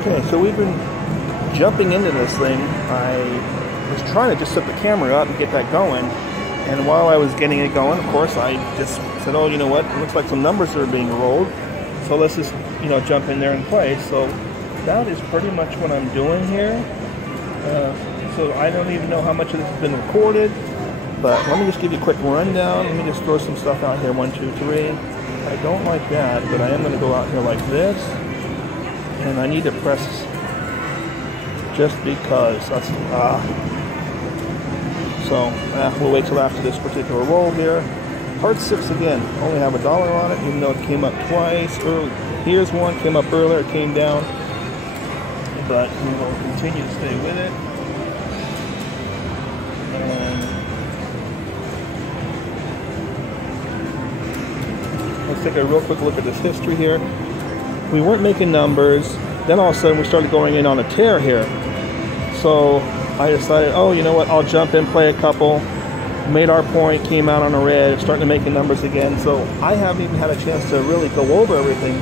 Okay, so we've been jumping into this thing. I was trying to just set the camera up and get that going. And while I was getting it going, of course, I just said, oh, you know what? It looks like some numbers are being rolled. So let's just, jump in there and play. So that is pretty much what I'm doing here. So I don't even know how much of this has been recorded. But let me just give you a quick rundown. Let me just throw some stuff out here. 1, 2, 3. I don't like that, but I am going to go out here like this. And I need to press just because. That's we'll wait till after this particular roll here. Part 6 again. Only have $1 on it, even though it came up twice. Here's one, came up earlier, it came down. But we will continue to stay with it. And let's take a real quick look at this history here. We weren't making numbers. Then all of a sudden we started going in on a tear here. So I decided, oh, you know what, I'll jump in, play a couple. Made our point, came out on a red, starting to make numbers again. So I haven't even had a chance to really go over everything.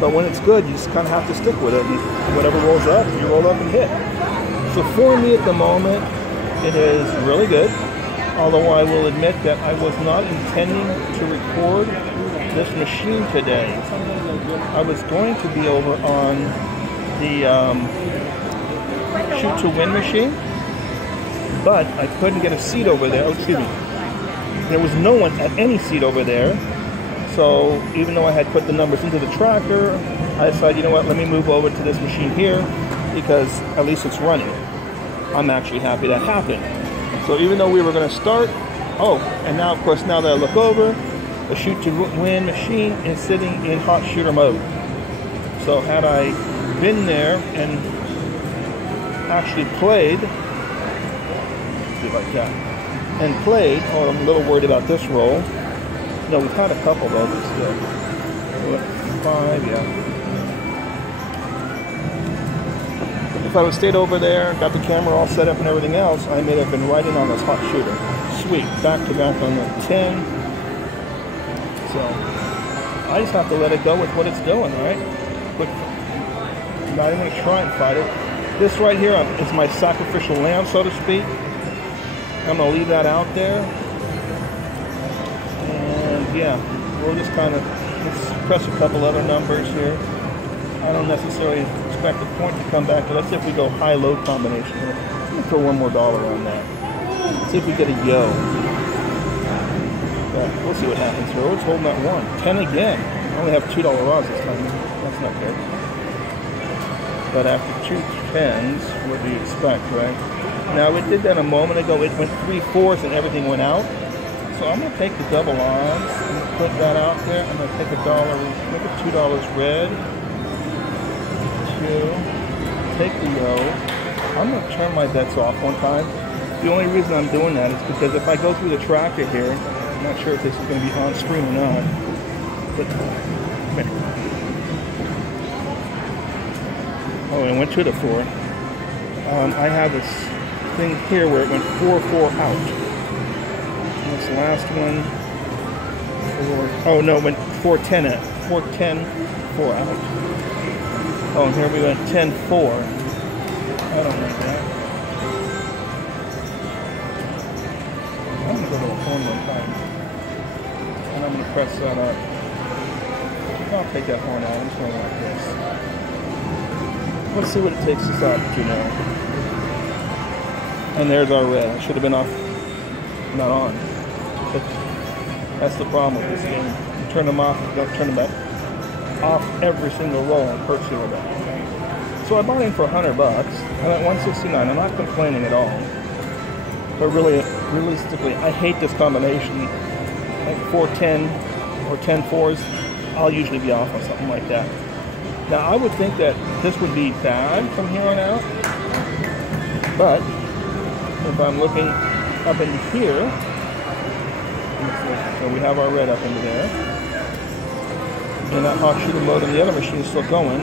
But when it's good, you just kind of have to stick with it. And whatever rolls up, you roll up and hit. So for me at the moment, it is really good. Although I will admit that I was not intending to record this machine today. I was going to be over on the shoot to win machine, but I couldn't get a seat over there. Oh, excuse me. There was no one at any seat over there. So even though I had put the numbers into the tracker, I decided, you know what, let me move over to this machine here because at least it's running. I'm actually happy that happened. So even though we were going to start, and now of course, now that I look over, the shoot to win machine is sitting in hot shooter mode. So had I been there and actually played, like that, and played, I'm a little worried about this roll. No, we've had a couple though, but still. 5, yeah. If I would have stayed over there, got the camera all set up and everything else, I may have been right in on this hot shooter. Sweet, back to back on the 10. So, I just have to let it go with what it's doing, right? But I'm not even going to try and fight it. This right here is my sacrificial lamb, so to speak. I'm going to leave that out there. And yeah, we'll just kind of press a couple other numbers here. I don't necessarily expect the point to come back, but let's see if we go high-low combination here. Let me throw $1 more on that. Let's see if we get a yo. Yeah, we'll see what happens here. It's holding that 1. 10 again. I only have $2 odds this time. That's not good. But after 2 10s, what do you expect, right? Now, it did that a moment ago. It went 3/4 and everything went out. So I'm going to take the double odds and put that out there. I'm going to take $1, make it $2 red. 2. Take the yo. I'm going to turn my bets off one time. The only reason I'm doing that is because if I go through the tracker here, I'm not sure if this is going to be on screen or not. But, it went 2 to 4. I have this thing here where it went 4/4 out. And this last one, it went 4/10 out. 4/10, 4 out. Oh, and here we went 10/4. I don't like that. I'm going to go to a horn one time. And I'm going to press that up. I'll take that horn out. I'm just going to go like this. Let's see what it takes us out to now. And there's our red. It should have been off, not on. But that's the problem with this game. You turn them off, don't turn them back off every single roll and hurts you with that. So I bought in for $100. I'm at 169. I'm not complaining at all. But really, realistically, I hate this combination. Like 4/10 or 10/4s, I'll usually be off on something like that. Now, I would think that this would be bad from here on out, but if I'm looking up into here, so we have our red up into there, and that hot shooter mode on the other machine is still going,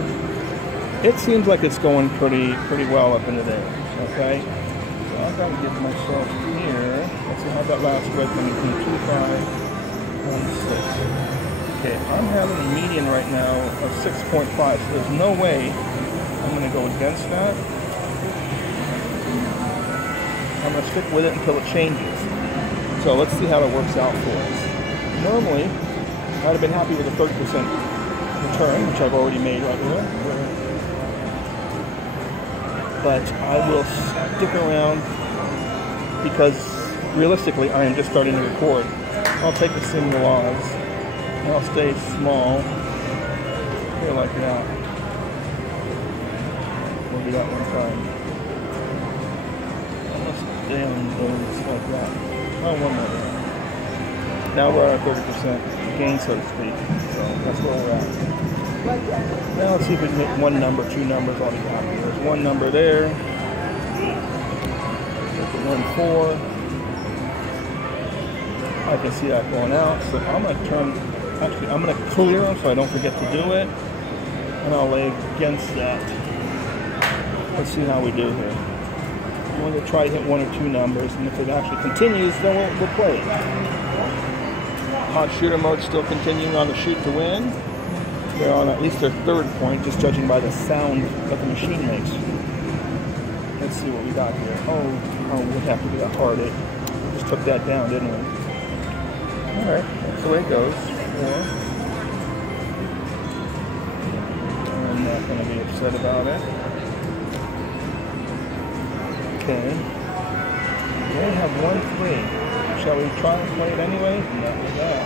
it seems like it's going pretty well up into there, okay? So I've got to get myself here. Let's see how that last red coming through, 2, 5, 1, 6. Okay, I'm having a median right now of 6.5, so there's no way I'm going to go against that. I'm going to stick with it until it changes. So let's see how it works out for us. Normally, I'd have been happy with a 30% return, which I've already made right here. But I will stick around because realistically, I am just starting to record. I'll take the single logs and I'll stay small here like that. We'll do that one time. Almost down those like that. Oh, one more there. Now we're at 30% gain, so to speak. So that's where we're at. Now let's see if we can hit one number, two numbers on the top. There's one number there. 1-4. I can see that going out. So I'm going to turn, actually I'm going to clear them so I don't forget to do it. And I'll lay against that. Let's see how we do here. I'm going to try to hit one or two numbers, and if it actually continues, then we'll play it. Hot shooter mode still continuing on the shoot to win. They're on at least their third point, just judging by the sound that the machine makes. Let's see what we got here. Oh, we'll have to do that hard. We just took that down, didn't we? Alright, that's the way it goes. Yeah. I'm not going to be upset about it. Okay. We only have 1-3. Shall we try and play it anyway? Not with that.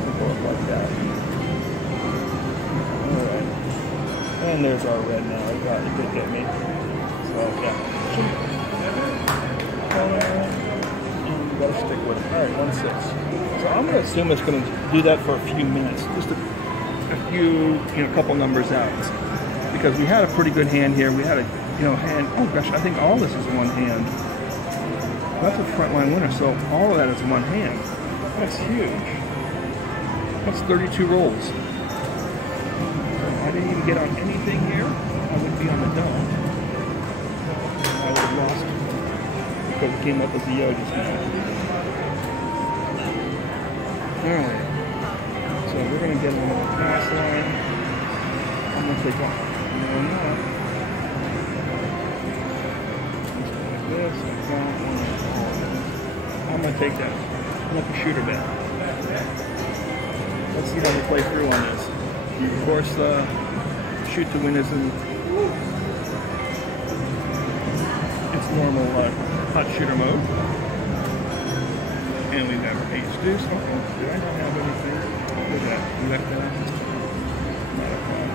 We'll go like that. Alright. And there's our red now. It did get me. So, yeah. And we gotta stick with it. Alright, 1-6. So I'm going to assume it's going to do that for a few minutes. Just a few, couple numbers out. Because we had a pretty good hand here. We had a, hand. Oh gosh, I think all this is one hand. That's a frontline winner. So all of that is one hand. That's huge. That's 32 rolls. I didn't even get on anything here. I would be on the dome. I would have lost because it came up as a yo just now. Alright. So we're going to get on the pass line. I'm going to take off. No, I'm not. Like this. I'm going to take that. Let the shooter down. Let's see how we play through on this. Of course, shoot to win is in its normal hot shooter mode. And we've got our ace deuce. Okay, do I not have anything? Look at that. We left that. Not a problem.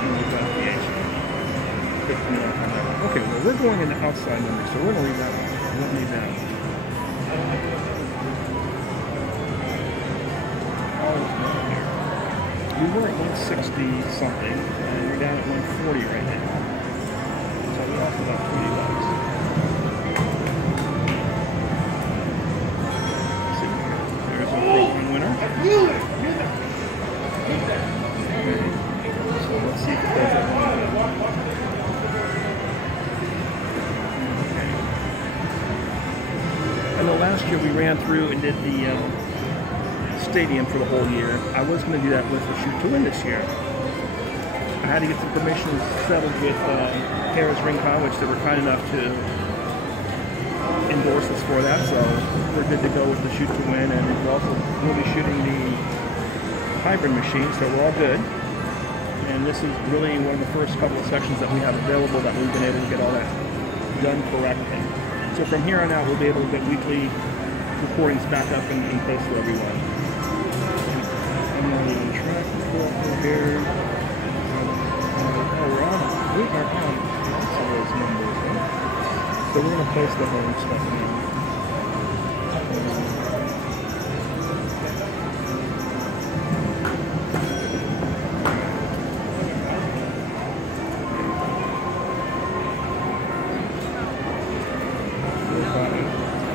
And we've got the ace. Okay, well, we're going into outside numbers, so we're going to leave that one. We won't leave that one. We were at 160 something, and we're down at 140 right now. So we lost about 20 bucks. There's a frontline winner. Okay. So let's see if it does that one. Okay. I know last year we ran through and did the stadium for the whole year. I was going to do that with the shoot to win this year. I had to get some permissions settled with Harrahs Rincon, which they were kind enough to endorse us for that, so we're good to go with the shoot to win, and we're also going to be shooting the hybrid machine, so we're all good. And this is really one of the first couple of sections that we have available that we've been able to get all that done correctly. So from here on out, we'll be able to get weekly recordings back up in place for everyone. I'm not even tracking here. We are on lots of those numbers. Huh? So we're going to place the home stuff in.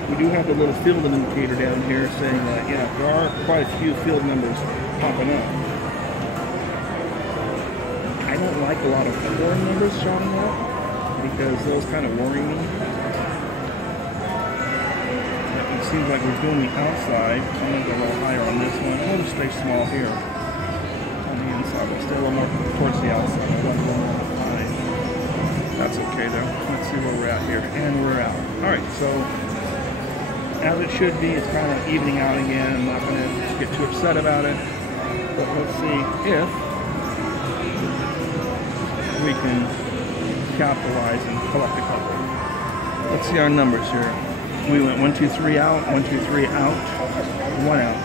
We do have the little field indicator down here saying that, yeah, there are quite a few field numbers popping up. I don't like a lot of foreign numbers showing up. because those kind of worry me. It seems like we're doing the outside, so I'm going to go a little higher on this one. We'll just stay small here on the inside. We'll stay a little more towards the outside. A little more high. That's okay though. Let's see where we're at here. And we're out. Alright, so as it should be, it's kind of evening out again. I'm not going to get too upset about it. But let's see if we can capitalize and collect a couple. Let's see our numbers here. We went 1, 2, 3 out, 1, 2, 3 out, 1 out.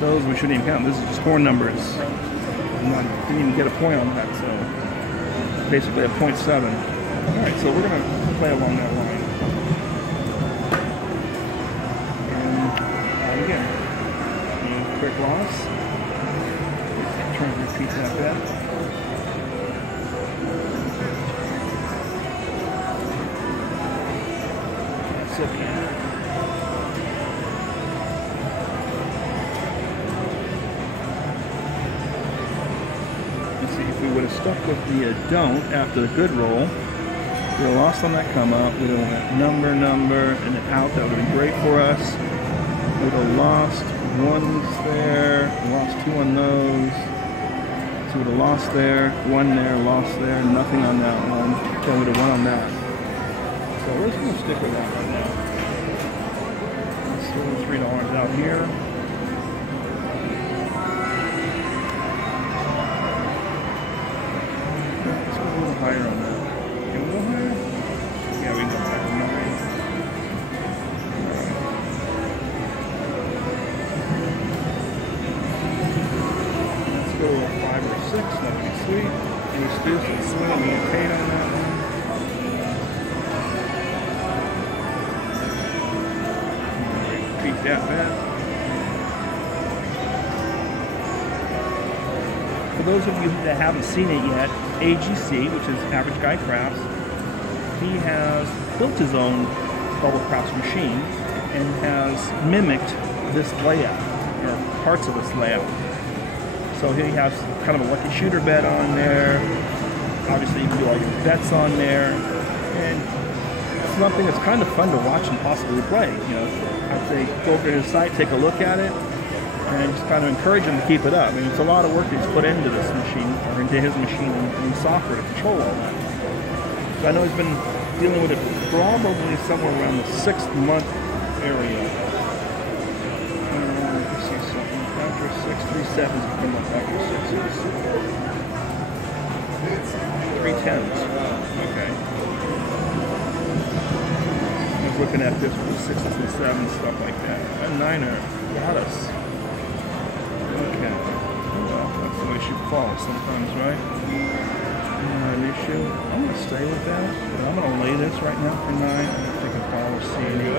Those we shouldn't even count. This is just 4 numbers. Didn't even get a point on that, so basically a 0.7. Alright, so we're going to play along that line. And out again. And quick loss. Trying to repeat that bet. Okay. Let's see, if we would have stuck with the don't after the good roll, we would have lost on that come up, we would have went number, and then out. That would have been great for us. We would have lost ones there, lost 2 on those. So we would have lost there, 1 there, lost there, nothing on that one. Then we would have won on that. So we're just going to stick with that right now. Let's throw $3 out here. Let's go a little higher on that. Can we go higher? Yeah, we can go higher. 9. Let's go 5 or 6. That would be sweet. Any stews and swing, we get paid on that one. That bet. For those of you that haven't seen it yet, AGC, which is Average Guy Crafts, he has built his own bubble crafts machine and has mimicked this layout, or parts of this layout. So he has kind of a lucky shooter bet on there. Obviously you can do all your bets on there, and it's something that's kind of fun to watch and possibly play. You know, I'd say go over to his site, take a look at it, and just kind of encourage him to keep it up. I mean, it's a lot of work he's put into this machine, or into his machine and software to control all that. So I know he's been dealing with it probably somewhere around the 6th month area. Let's see something. After 6, 3 7s come up after 6s. 3 10s. Okay. Looking at this with 6s and 7s, stuff like that. A 9er got us. Okay. Well, that's the way she falls sometimes, right? Not an issue. I'm going to stay with that. But I'm going to lay this right now for 9. I'm going to take a call or see any.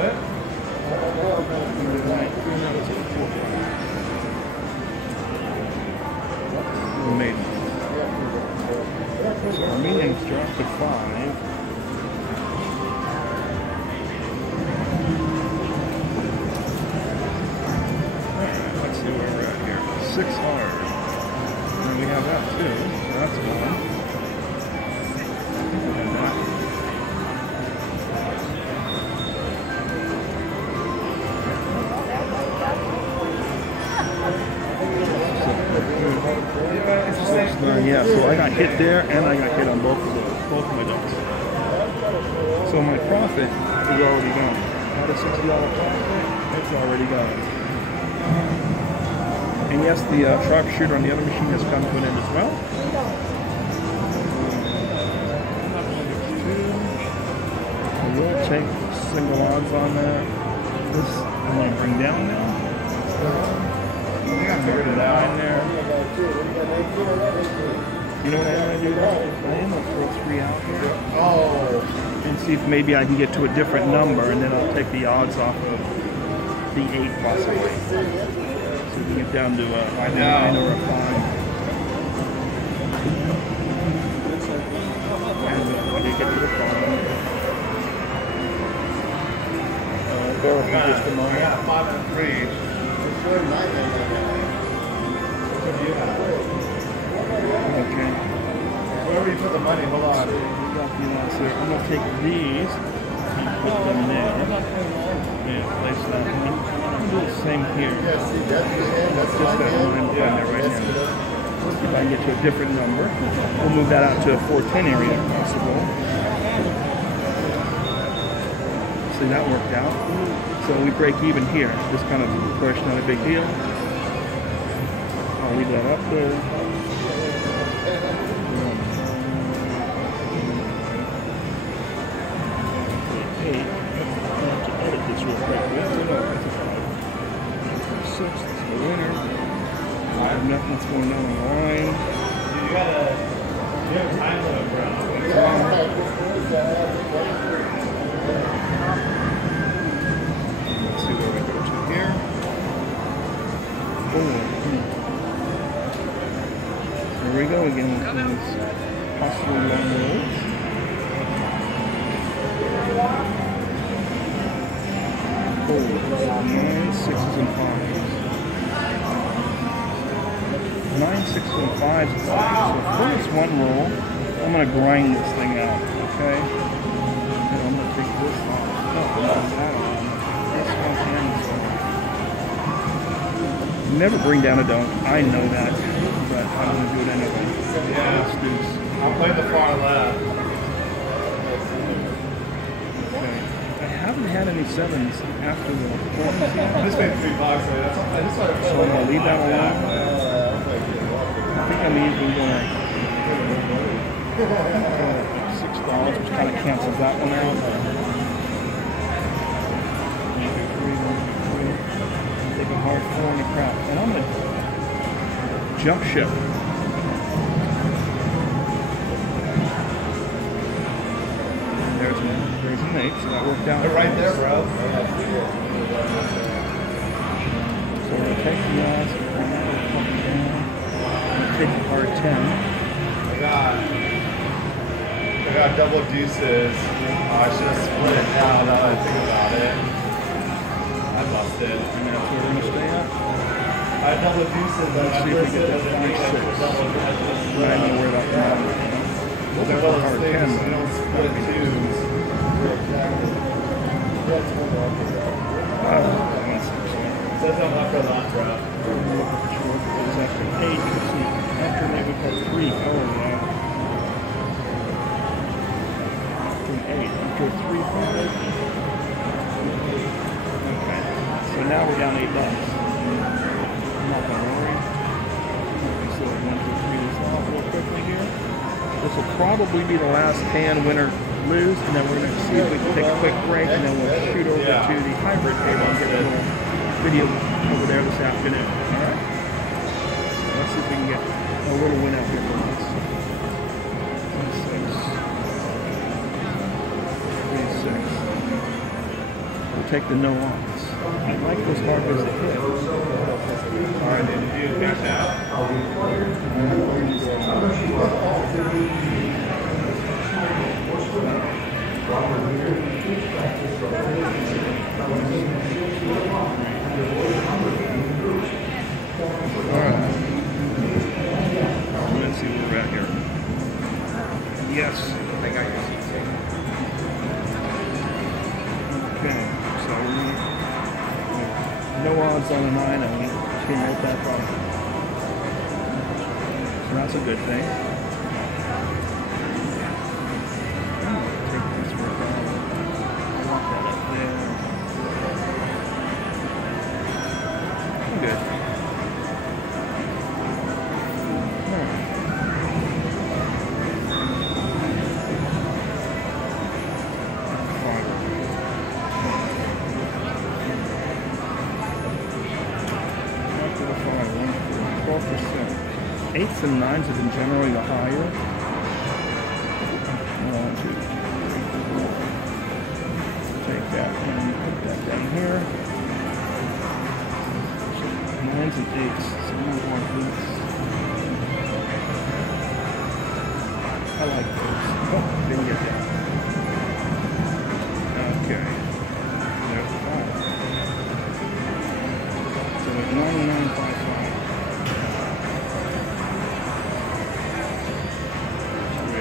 We made it. So our medium's dropped to 5. Where we're at here. 6 hard. And we have that too, so that's one. Yeah, so I got hit there and I got hit on both of my ducks. So my profit is already gone. Out of $60 profit, it's already gone. And yes, the sharpshooter on the other machine has come to an end as well. We'll take single odds on that. This I want to bring down now. Figure it out in there. You know what I'm going to do? I am going to throw 3 out here. And see if maybe I can get to a different number, and then I'll take the odds off of the 8 possibly. So we can get down to either 9 or a 5. And when you get to the 5. Bear with me just a moment. I got 5 and 3. Okay. where you put the money? Hold on. So we got the ones here. I'm gonna take these and put them there. Yeah, place that one. I'm gonna do the same here. Yeah, see, that's Just that line down there right now. See if I can get to a different number. We'll move that out to a 410 area if possible. See, that worked out. So we break even here. This kind of push, not a big deal. I'll leave that up there. Edit this real quick. Six, that's the winner. Nothing that's going down the line. You have time limit, bro. Let's see where we go to here. Here we go again with these possible long roads. Nine, sixes, and fives. 9, 6, and 5. So for this one roll, I'm going to grind this thing out, okay? And I'm going to take this off. No, that on. This one and this one. Never bring down a don't. I know that, but I'm going to do it anyway. Yeah. I'll play the far left. Okay. I haven't had any sevens after the fours yet. This made $3. So I'm going to leave that alone. I think I'm even going to $6, which kind of cancels that one out. 1, 2, 3, 1, 2, 3. Take a hard 4 and a crap. And I'm going to jump ship. There's an 8, so that worked out. They're right there, bro. So we're going to take the odds, take the hard 10. I got double deuces. I should have split it now that I think about it. I lost it. And that's where we're going to stay at. I had double deuces. Let's see if we get that 5, 6. I know where that is. Those are the hard 10. You don't split twos. Says I'm not for that, bro. After 8, you can see. After maybe got 3. Oh, yeah. After an 8. After 3, 5. Okay. So now we're down $8. I'm not going to worry. So 1, 2, 3 this off real quickly here. This will probably be the last hand winner lose, and then we're going to see if we can take a quick break, and then we'll shoot over to the hybrid table and get a little video over there this afternoon. All right. Let's see if we can get a little win out here from this. 3, 6. We'll take the no odds. I like those markers to hit. All right, then you got that. Alright. Let's see where we're at here. Yes. I got you. Okay. So no odds on a 9 and we came right back on. So that's a good thing. Take this work out. Lock that up there. Good. Eights and nines have been generally the higher. 1, 2, 3, 4. Take that and put that down here. Nines and eights. So we want these. I like those. Oh, didn't get that. Okay. There's the 5. So it's 99.55. 3,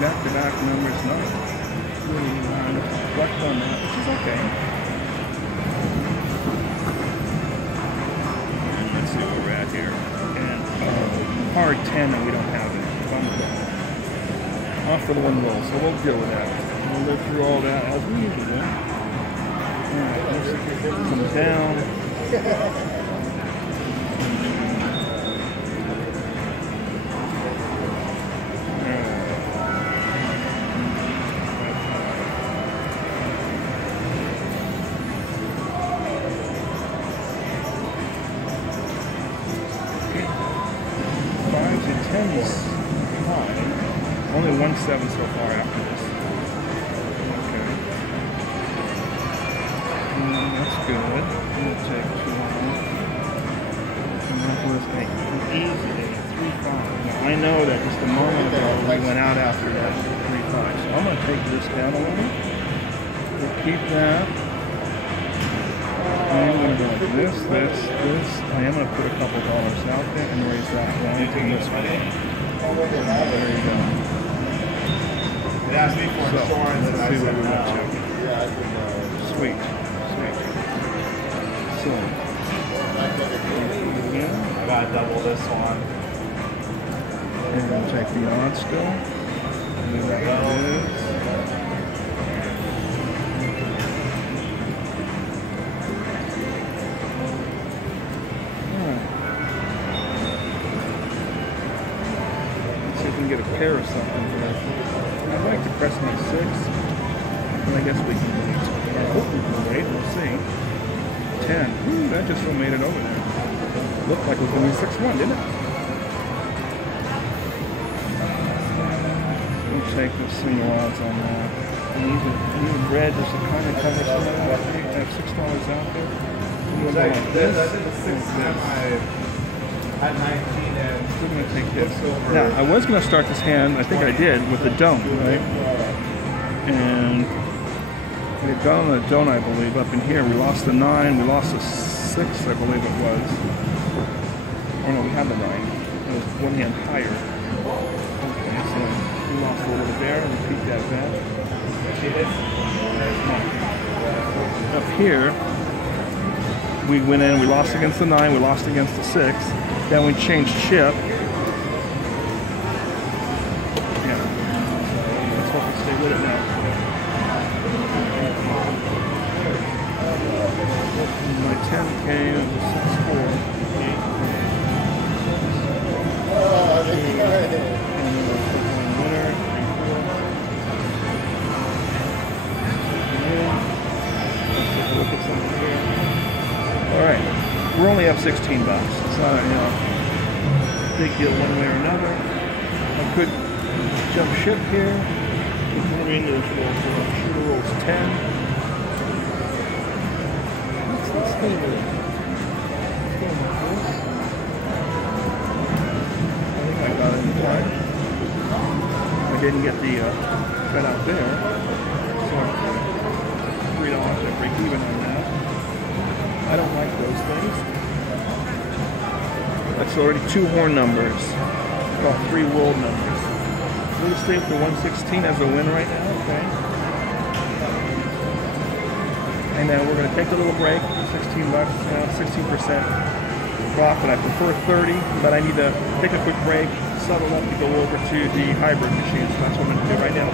back-to-back numbers, not really reflect on that, which is okay. Let's see where we're at here. And hard 10, and we don't have it. Off for the 1 roll, so we'll deal with that. We'll live through all that as we usually do. Alright, let's come down. Only 1-7 so far after this. Okay. That's good. We'll take 2 on. And that was an easy 3-5. Now I know that just a moment ago we went out after that 3-5. So I'm going to take this down a little. We'll keep that. And I'm going to go like this. I am going to put a couple dollars out there and raise that one and this one. There you go. It asked me for insurance, and I said no. Sweet. So, I gotta double this one. And we'll take the odds still. And then that is. Let's see if we can get a pair of something here. I'd like to press my 6, but I guess we can wait. I hope we can wait. We'll see. 10. Ooh, that just made it over there. Looked like it was going to be 6-1, didn't it? We'll take the single odds on that. And even red just to kind of cover some of that. I have $6 out there. We'll go like this. I did the 6-10. I had 19 and still going to take this. Now, I was going to start this hand, I think I did, with the don't, right? And we had gone on the don't, I believe, up in here. We lost the 9, we lost the 6, I believe it was. Oh no, we had the 9. It was one hand higher. Okay, so we lost a little bit there. Repeat that back. Up here, we went in, we lost against the 9, we lost against the 6. Then we changed chip. Yeah. Let's hope we stay with it now. My 10K was 6-4. Alright. We're only up $16. It's not a big deal one way or another. I could jump ship here. English shooter rolls 10. Let's go with it. I think I got it in time. I didn't get the bet out there. So $3 I break even on that. I don't like those things. That's already 2 horn numbers. About 3 world numbers. We're going to stay up to 116 as a win right now, okay? And then we're going to take a little break. $16, 16% profit. I prefer 30, but I need to take a quick break, settle up to go over to the hybrid machine. So that's what I'm going to do right now.